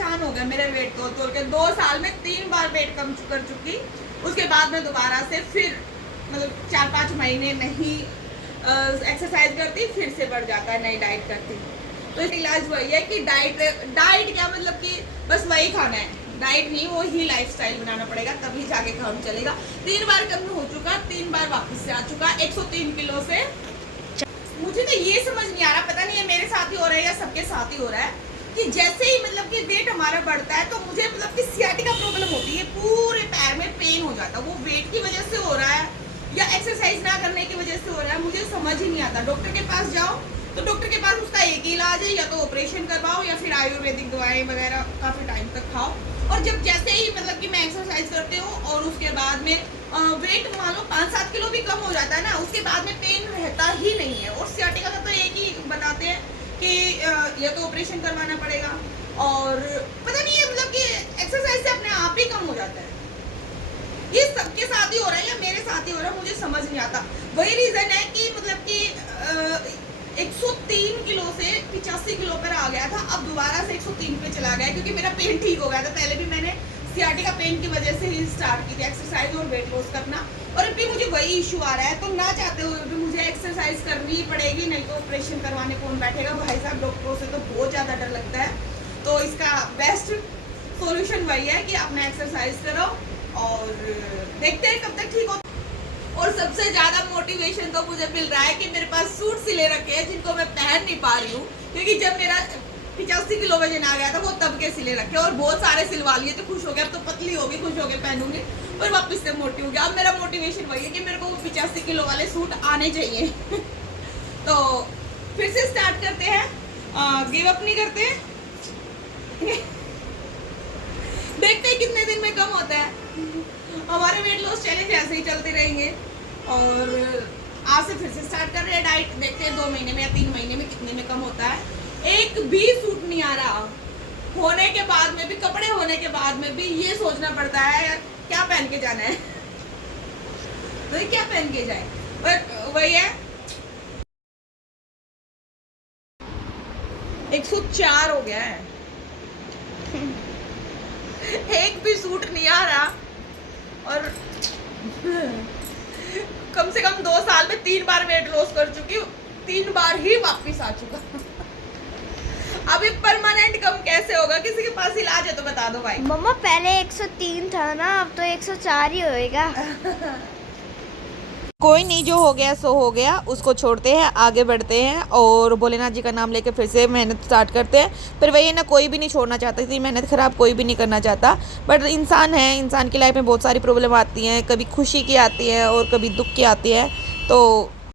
परेशान हो गया मेरे वेट तोल तोल के। 2 साल में 3 बार वेट कम कर चुकी। उसके बाद मैं दोबारा से फिर मतलब 4-5 महीने नहीं एक्सरसाइज करती, फिर से बढ़ जाता है, नई डाइट करती। तो इलाज वही है कि डाइट क्या मतलब कि बस वही खाना है, डाइट नहीं, वो ही लाइफस्टाइल बनाना पड़ेगा, तभी जाके काम चलेगा। 3 बार कम हो चुका, 3 बार वापस से आ चुका 103 किलो से। मुझे तो ये समझ नहीं आ रहा, पता नहीं है मेरे साथ ही हो रहा है या सबके साथ ही हो रहा है, कि जैसे ही मतलब कि वेट हमारा बढ़ता है तो मुझे मतलब कि सियाटिका प्रॉब्लम होती है, पूरे पैर में पेन हो जाता है। वो वेट की वजह से हो रहा है या एक्सरसाइज ना करने की वजह से हो रहा है, मुझे समझ ही नहीं आता। डॉक्टर के पास जाओ तो डॉक्टर के पास उसका एक ही इलाज है, या तो ऑपरेशन करवाओ या फिर आयुर्वेदिक दवाएं वगैरह काफ़ी टाइम तक खाओ। और जब जैसे ही मतलब कि मैं एक्सरसाइज करती हूँ और उसके बाद में वेट मान लो 5-7 किलो भी कम हो जाता है ना, उसके बाद में पेन रहता ही नहीं है। और सियाटिका का तो एक ही बताते हैं कि या तो ऑपरेशन करवाना पड़ेगा, और पता नहीं है मतलब कि एक्सरसाइज से अपने आप ही कम हो जाता है। ये सबके साथ ही हो रहा है या मेरे साथ ही हो रहा है, मुझे समझ नहीं आता। वही रीजन है कि मतलब कि 103 किलो से 85 किलो पर आ गया था, अब दोबारा से 103 पे चला गया, क्योंकि मेरा पेन ठीक हो गया था। पहले भी मैंने सियाटिका पेन की वजह से ही स्टार्ट की थी एक्सरसाइज और वेट लॉस करना, और अभी मुझे वही इशू आ रहा है। तो ना चाहते हुए भी मुझे एक्सरसाइज करनी ही पड़ेगी, नहीं तो ऑपरेशन करवाने कौन बैठेगा भाई साहब। डॉक्टरों से तो बहुत ज़्यादा डर लगता है। तो इसका बेस्ट सोल्यूशन वही है कि अपना एक्सरसाइज करो और देखते हैं कब तक ठीक हो। और सबसे ज्यादा मोटिवेशन तो मुझे मिल रहा है कि मेरे पास सूट सिले रखे हैं जिनको मैं पहन नहीं पा रही हूँ, क्योंकि जब मेरा 85 किलो वजन आ गया था वो तब के सिले रखे, और बहुत सारे सिलवा लिए थे, खुश हो गया। अब तो पतली होगी, खुश हो गए पहनूंगी, पर वापस से मोटी हो गया। अब मेरा मोटिवेशन वही है कि मेरे को 85 किलो वाले सूट आने चाहिए। तो फिर से स्टार्ट करते हैं, गिव अप नहीं करते। देखते हैं कितने दिन में कम होता है। हमारे वेट लॉस चैलेंज ऐसे ही चलते रहेंगे, और आज से फिर से स्टार्ट कर रहे हैं डाइट। देखते हैं 2 महीने में या 3 महीने में कितने में कम होता है। एक भी सूट नहीं आ रहा, होने के बाद में भी, कपड़े होने के बाद में भी ये सोचना पड़ता है क्या पहन के जाना है, तो क्या पहन के जाए। पर वही है, 104 हो गया है। एक भी सूट नहीं आ रहा, और कम से कम 2 साल में 3 बार वेट लॉस कर चुकी हूँ, 3 बार ही वापस आ चुका। अभी परमानेंट कम कैसे होगा? किसी के पास इलाज है तो बता दो भाई। मम्मा पहले 103 था ना, अब तो 104 ही होएगा। कोई नहीं, जो हो गया सो हो गया, उसको छोड़ते हैं, आगे बढ़ते हैं और भोलेनाथ जी का नाम लेकर फिर से मेहनत स्टार्ट करते हैं। फिर वही है ना, कोई भी नहीं छोड़ना चाहता, इतनी मेहनत ख़राब कोई भी नहीं करना चाहता। बट इंसान है, इंसान की लाइफ में बहुत सारी प्रॉब्लम आती हैं, कभी खुशी की आती है और कभी दुख की आती है। तो